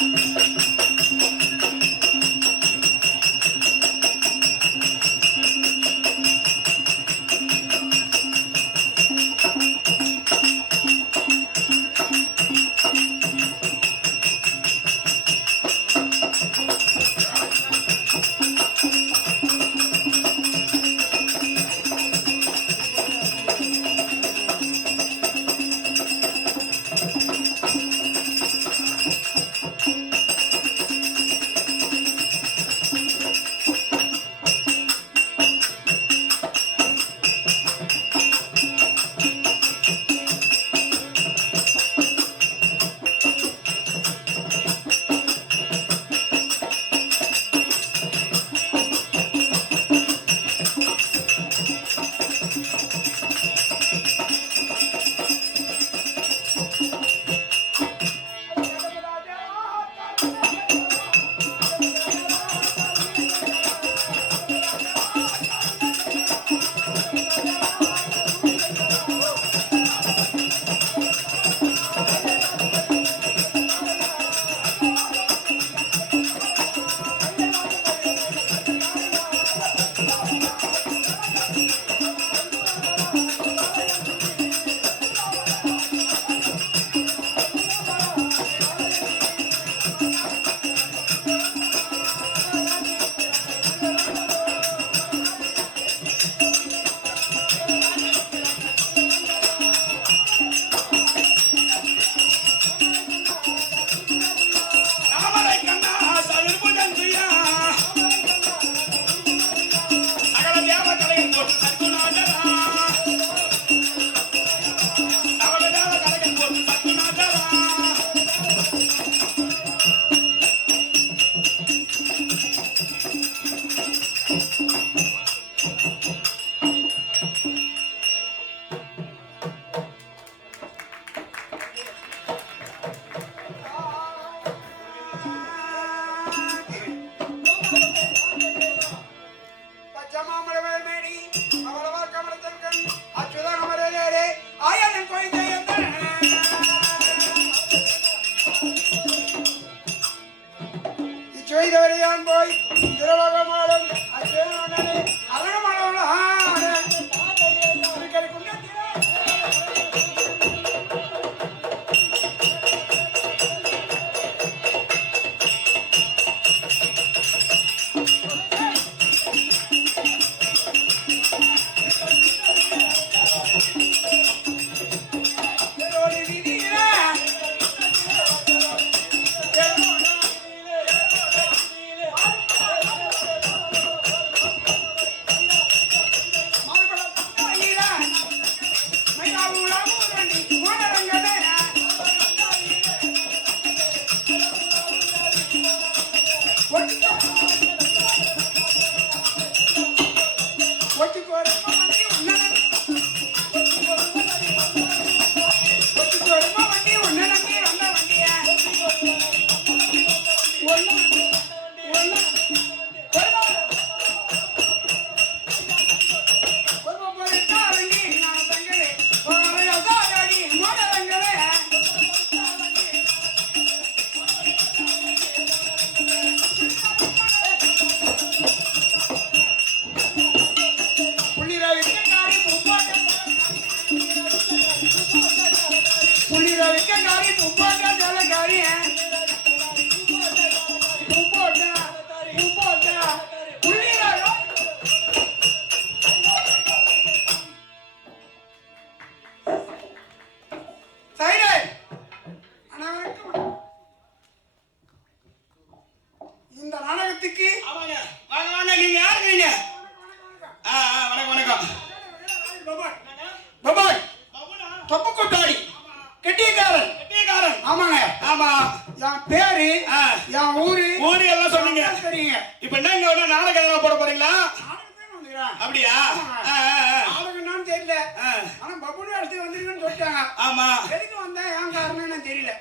Música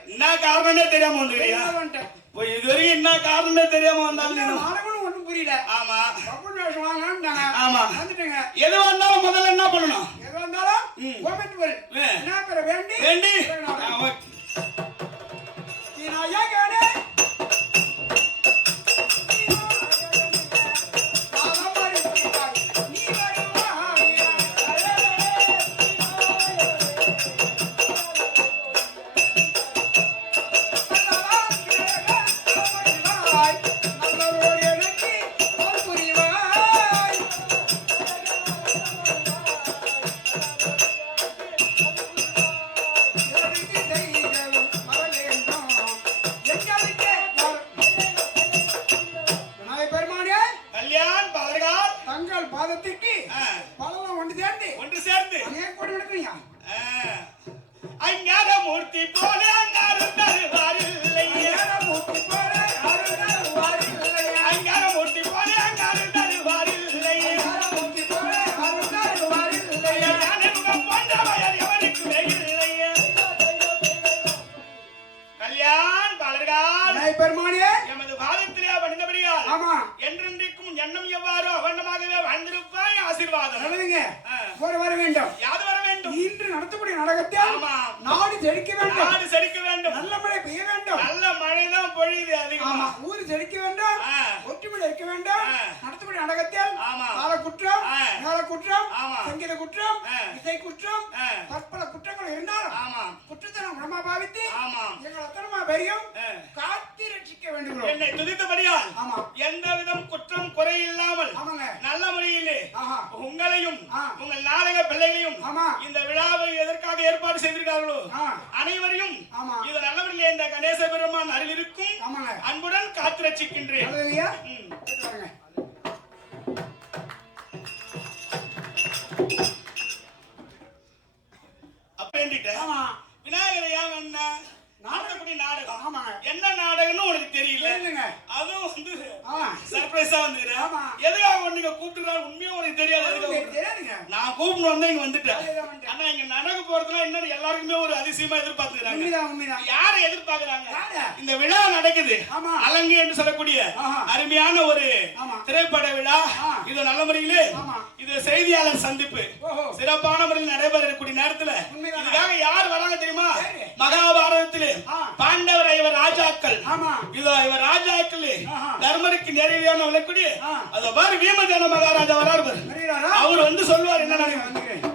என்ன காரணமே தெரியாம வந்துக்கிறியா இப்போ இது வரைக்கும் என்ன காரணமே தெரியாம வந்தாலும் மாணவனும் ஒன்றும் புரியல. ஆமா. தமிழ் வேஷம் வாங்கணும்னாங்க ஆமா. வந்துட்டுங்க. எதுவா இருந்தாலும் முதல்ல என்ன பண்ணணும்? எதுவா இருந்தாலும் கோமெண்ட் என்ன வேண்டி? வேண்டி. நான் ஏன் கேட்டேன்? ஆசீர்வாதம். வர வேண்டும். யாது வர வேண்டும் இன்று நடத்தக்கூடிய நாடகத்தில். நாடு செழிக்க வேண்டும் நாடு செழிக்க வேண்டும் நல்ல மழை பெய்ய வேண்டும் நல்ல மழைதான் பொழியுது ஆமா அதிகமா ஊர் செழிக்க வேண்டும் ஆ. ஒற்றுமை இருக்க வேண்டும். நடத்தக்கூடிய நாடகத்தில் ஆமா. கால குற்றம். மேல குற்றம். சங்கீத குற்றம். இசை குற்றம். பற்பல குற்றங்கள் இருந்தாலும் குற்றத்தை நாம் குணமா பாவித்து எங்கள் அத்தனமா பெரியும். காத்து ரட்சிக்க வேண்டுகிறோம் என்னை துதித்தபடியால் ஆமா எந்த விதம் குற்றம் குறை இல்லாமல் ஆமாங்க நல்ல முறையிலே உங்களையும். உங்கள் நாடக பிள்ளைகளையும் ஆமா. இந்த விழாவை எதற்காக ஏற்பாடு செய்திருக்கார்களோ. அனைவரையும். இது நல்லவர்களே இந்த கணேச பெருமான் அருள் இருக்கும் அன்புடன் காத்து ரட்சிக்கின்றேன் நல்லது நாடகப்படி நாடகம் ஆமாங்க என்ன நாடகம்னு உனக்கு தெரியல இல்லைங்க அதுவும் வந்து சர்ப்ரைஸா வந்துக்கிறேன் ஆமா. எதுக்காக நீங்க கூப்பிட்டுருக்காங்க உண்மையா உனக்கு தெரியாது நான் கூப்பிட்டு வந்து இங்க வந்துட்டேன். ஆனா இங்க நடக்க போறதுலாம் இன்னும் எல்லாருக்குமே ஒரு அதிசயமா எதிர்பார்த்துக்கிறாங்க யாரை எதிர்பார்க்கறாங்க? இந்த விழா நடக்குது ஆமா. அலங்கு என்று சொல்லக்கூடிய. அருமையான ஒரு ஆமா. திரைப்பட விழா. இது நல்ல முறையிலே ஆமா. இது செய்தியாளர் சந்திப்பு சிறப்பான முறையில் நடைபெற இருக்கக்கூடிய நேரத்துல? இதுக்காக யார் வராங்க தெரியுமா? மகாபாரதத்திலே ராஜாக்கள். இதோ இவர் ராஜாக்கள். தர்மருக்கு நேரடியான விளக்கூடிய ஆ. அத பாரு வீமதேன மகாராஜா வராரு அவர் வந்து சொல்லுவார் என்ன நடக்கும்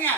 பாருங்க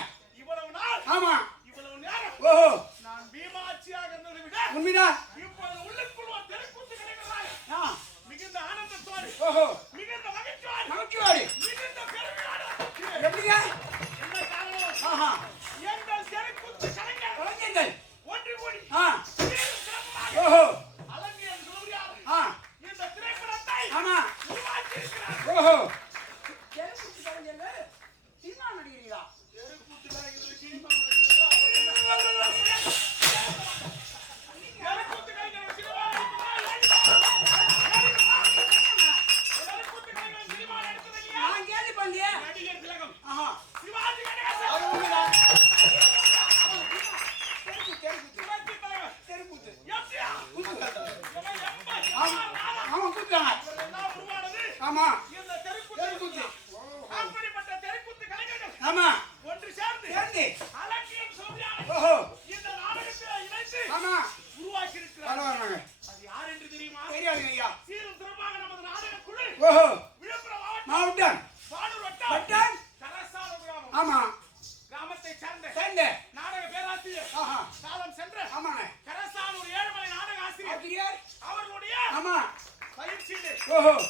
Oh.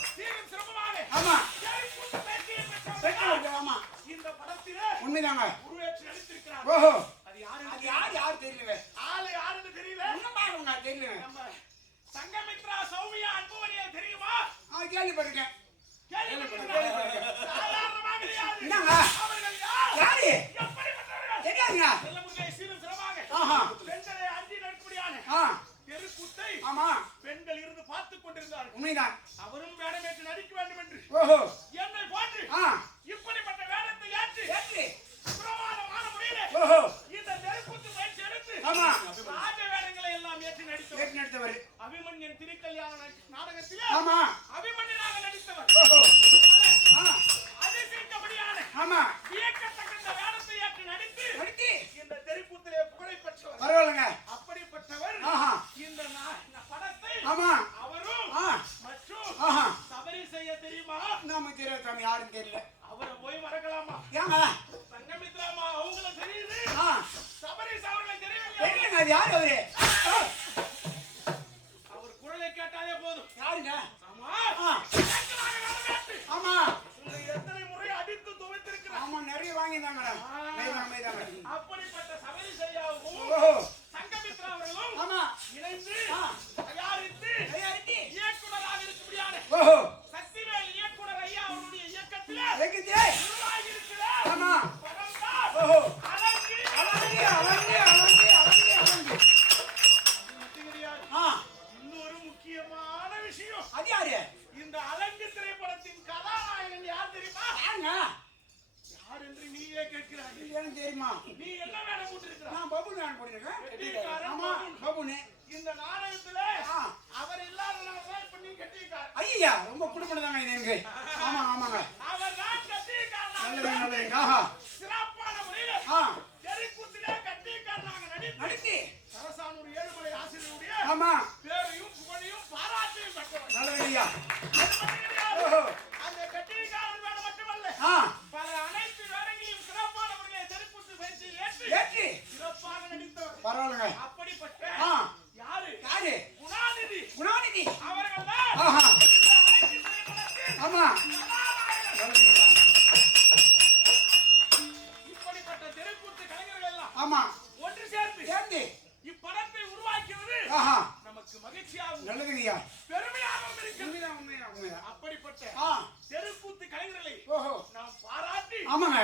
இந்த தெருக்கூத்து முயற்சி எடுத்து ஆமா. ராஜ வேடங்களை எல்லாம் ஏற்றி நடித்தவர் அபிமன்யன் திருக்கல்யாண நாடகத்திலே ஆமா. ரொம்ப குடும்பம் தாங்க எனக்கு ஆமா ஆமாங்க. நல்லதுங்க நல்லதுங்க ஆஹா. ஆஹா. நமக்கு மகிழ்ச்சியாகவும் நல்லதுங்கய்யா. பெருமையாகவும் இருக்கிறது. அப்படிப்பட்ட தெருக்கூத்து கலைஞர்களை ஓஹோ. நாம் பாராட்டி ஆமாங்க.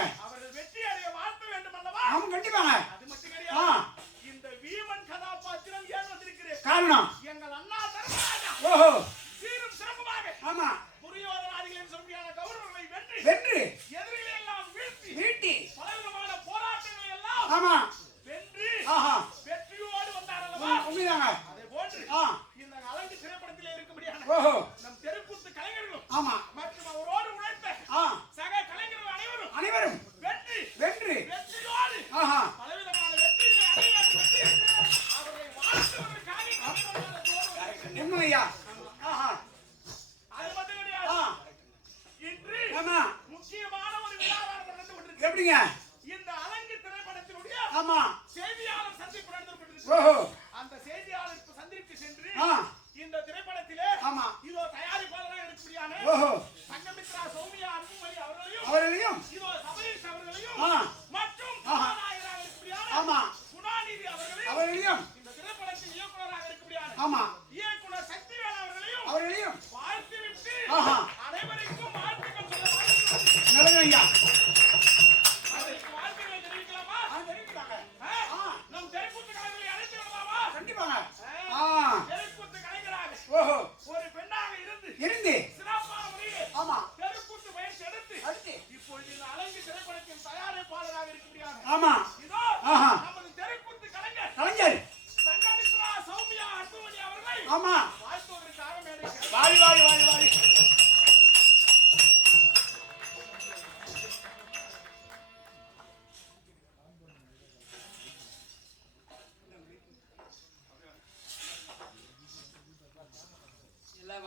ஐயா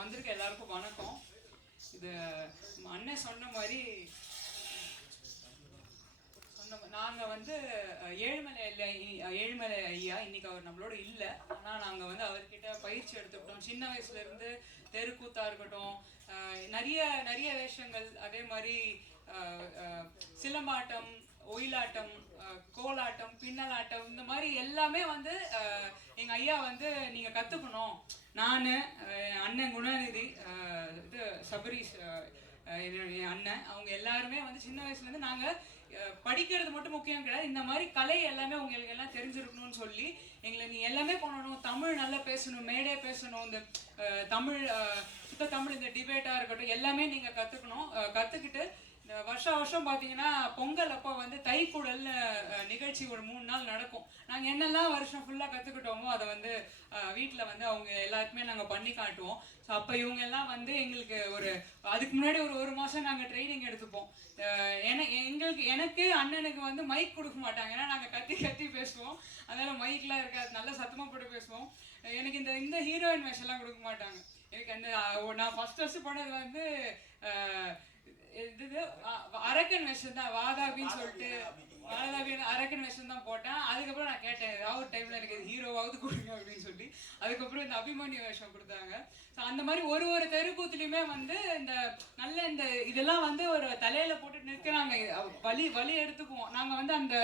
வந்திருக்க எல்லாருக்கும் வணக்கம். இது அண்ணன் சொன்ன மாதிரி சொன்ன நாங்கள் வந்து ஏழுமலை இல்லை ஏழுமலை ஐயா இன்னைக்கு அவர் நம்மளோட இல்லை. ஆனால் நாங்கள் வந்து அவர்கிட்ட பயிற்சி எடுத்துக்கிட்டோம். சின்ன வயசுலேருந்து தெருக்கூத்தாக இருக்கட்டும் நிறைய நிறைய வேஷங்கள். அதே மாதிரி சிலம்பாட்டம் ஒயிலாட்டம் கோலாட்டம் பின்னலாட்டம் இந்த மாதிரி எல்லாமே வந்து எங்கள் ஐயா வந்து நீங்கள் கற்றுக்கணும் நான் அண்ணன் குணநிதி இது சபரீஷ் என்னுடைய அண்ணன். அவங்க எல்லாருமே வந்து சின்ன வயசுலேருந்து நாங்கள் படிக்கிறது மட்டும் முக்கியம் கிடையாது. இந்த மாதிரி கலை எல்லாமே உங்களுக்கு எல்லாம் தெரிஞ்சிருக்கணும்னு சொல்லி எங்களை நீ எல்லாமே பண்ணணும் தமிழ் நல்லா பேசணும் மேடே பேசணும் இந்த தமிழ் சுத்த தமிழ் இந்த டிபேட்டாக இருக்கட்டும் எல்லாமே நீங்கள் கற்றுக்கணும் கற்றுக்கிட்டு வருஷம் வருஷம் பார்த்தீங்கன்னா பொங்கல் அப்போ வந்து தைக்குடல்னு நிகழ்ச்சி ஒரு மூணு நாள் நடக்கும். நாங்கள் என்னெல்லாம் வருஷம் ஃபுல்லாக கற்றுக்கிட்டோமோ அதை வந்து வீட்டில் வந்து அவங்க எல்லாருக்குமே நாங்கள் பண்ணி காட்டுவோம். ஸோ அப்போ இவங்க எல்லாம் வந்து எங்களுக்கு ஒரு அதுக்கு முன்னாடி ஒரு ஒரு மாதம் நாங்கள் ட்ரைனிங் எடுத்துப்போம். என எங்களுக்கு எனக்கு அண்ணனுக்கு வந்து மைக் கொடுக்க மாட்டாங்க. ஏன்னா நாங்கள் கத்தி கத்தி பேசுவோம். அதனால் மைக்லாம் இருக்காது. நல்லா சத்தமாக போட்டு பேசுவோம். எனக்கு இந்த இந்த ஹீரோயின் வேஷம்லாம் கொடுக்க மாட்டாங்க. எனக்கு அந்த நான் ஃபர்ஸ்ட் ஃபஸ்ட்டு பண்ணது வந்து இது அரக்கன் வேஷம் தான் வாதாபின்னு சொல்லிட்டு. அரக்கன் வேஷம் தான் போட்டேன். அதுக்கப்புறம் நான் கேட்டேன் ஏதாவது டைம்ல எனக்கு ஹீரோவாவது கொடுங்க அப்படின்னு சொல்லி. அதுக்கப்புறம் இந்த அபிமன்யு வேஷம் கொடுத்தாங்க. ஸோ அந்த மாதிரி ஒரு ஒரு தெருக்கூத்துலையுமே வந்து இந்த நல்ல இந்த இதெல்லாம் வந்து ஒரு தலையில போட்டு நிற்கிறாங்க. வலி வலி எடுத்துக்குவோம். நாங்க வந்து அந்த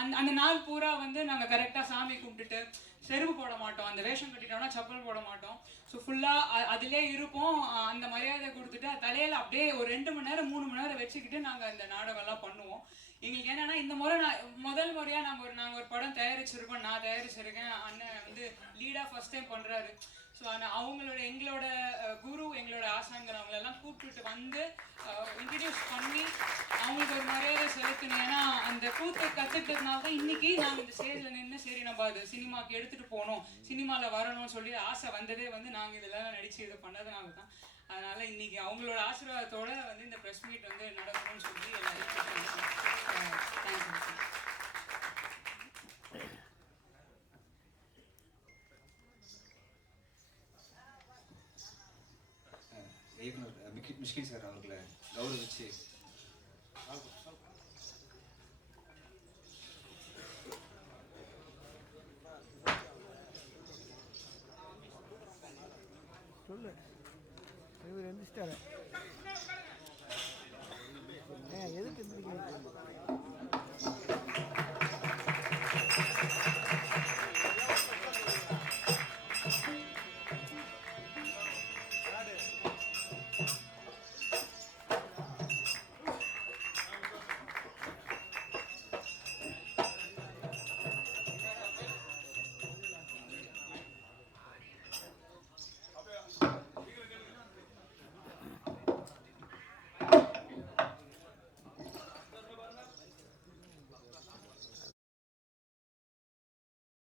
அந்த அந்த நாள் பூரா வந்து நாங்கள் கரெக்டா சாமி கும்பிட்டுட்டு செருப்பு போட மாட்டோம். அந்த வேஷம் கட்டிட்டோம்னா செப்பல் போட மாட்டோம். ஸோ ஃபுல்லாக அதிலே இருப்போம். அந்த மரியாதை கொடுத்துட்டு தலையில் அப்படியே ஒரு ரெண்டு மணி நேரம் மூணு மணி நேரம் வச்சுக்கிட்டு நாங்கள் அந்த நாடகம்லாம் பண்ணுவோம். எங்களுக்கு என்னன்னா இந்த முறை நான் முதல் முறையா நாங்க ஒரு நாங்கள் ஒரு படம் தயாரிச்சிருக்கோம். நான் தயாரிச்சிருக்கேன். அண்ணன் வந்து லீடா ஃபர்ஸ்ட் டைம் பண்றாரு. ஸோ ஆனால் அவங்களோட எங்களோட குரு எங்களோட ஆசான்கள் அவங்களெல்லாம் கூப்பிட்டுட்டு வந்து இன்ட்ரடியூஸ் பண்ணி அவங்களுக்கு ஒரு மரியாதை செலுத்தணும். ஏன்னா அந்த கூத்தை கற்றுக்கிட்டதுனால தான் இன்னைக்கு நாங்கள் இந்த ஸ்டேஜில் நின்று சரி நம்ம அது சினிமாவுக்கு எடுத்துகிட்டு போகணும். சினிமாவில் வரணும்னு சொல்லி ஆசை வந்ததே வந்து நாங்கள் இதெல்லாம் நடித்து இது பண்ணதுனால தான் அதனால இன்னைக்கு அவங்களோட ஆசீர்வாதத்தோட வந்து இந்த ப்ரெஸ் மீட் வந்து நடக்கணும்னு சொல்லி எல்லாரும் தேங்க்யூ இயக்குனர் மிக்கி- மிஷ்கின் சார் அவர்களை கௌரவிச்சு சொல்லு இவர் எந்திரிச்சிட்டாரு எதுக்கு எந்திரிக்கிறீங்க